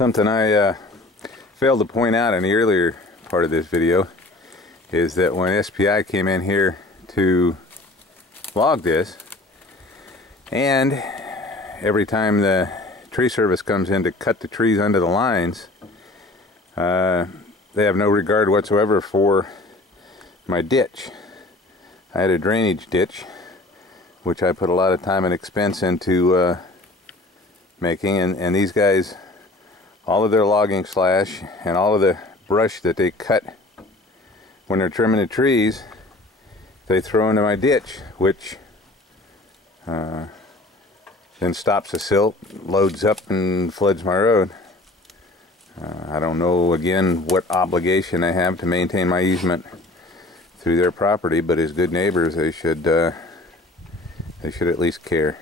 Something I failed to point out in the earlier part of this video is that when SPI came in here to log this, and every time the tree service comes in to cut the trees under the lines, they have no regard whatsoever for my ditch. I had a drainage ditch which I put a lot of time and expense into making, and these guys, all of their logging slash and all of the brush that they cut when they're trimming the trees, they throw into my ditch, which then stops the silt, loads up, and floods my road. I don't know, again, what obligation I have to maintain my easement through their property, but as good neighbors, they should at least care.